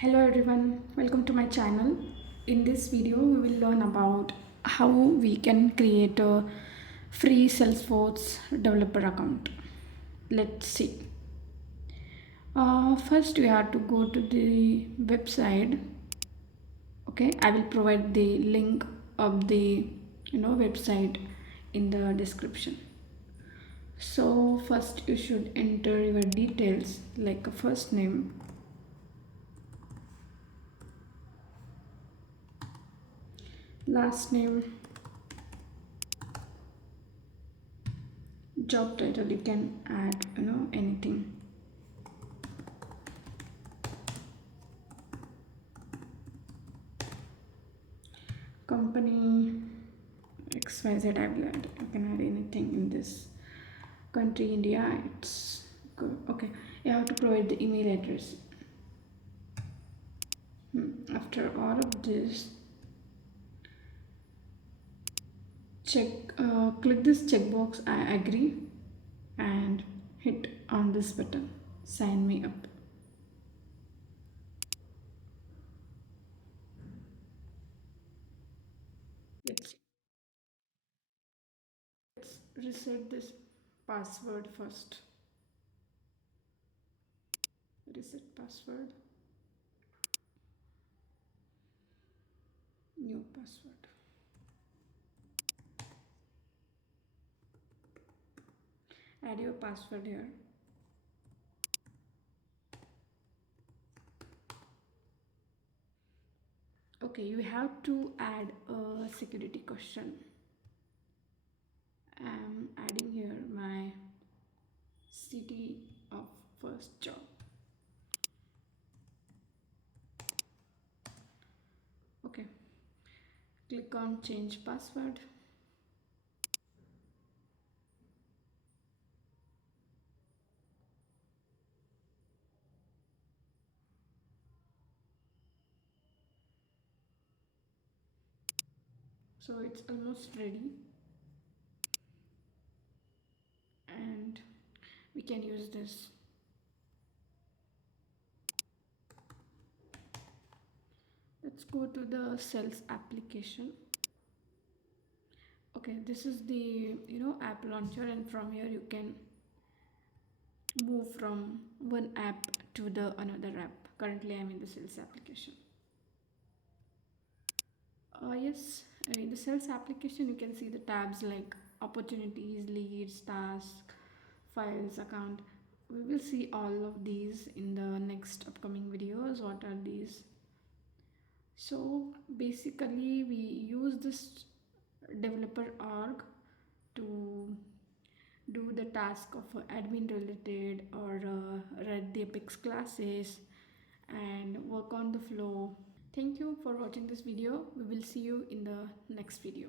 Hello everyone, welcome to my channel. In this video, we will learn about how we can create a free Salesforce developer account. Let's see. First, we have to go to the website. Okay, I will provide the link of the website in the description. So first, you should enter your details like a first name, last name, job title. You can add anything, company XYZ. I will add, you can add anything in this country. India, it's good. Okay, you have to provide the email address. After all of this, click this checkbox, I agree, and hit on this button, sign me up. Let's reset this password first. Reset password, new password. Add your password here. Okay, you have to add a security question. I'm adding here my city of first job. Okay, click on change password. So it's almost ready and we can use this. Let's go to the sales application. Okay, this is the app launcher, and from here you can move from one app to the another app. Currently I'm in the sales application. Yes, in the sales application you can see the tabs like opportunities, leads, task, files, account. We will see all of these in the next upcoming videos. What are these? So basically we use this developer org to do the task of admin related, or read the apex classes and work on the flow. Thank you for watching this video. We will see you in the next video.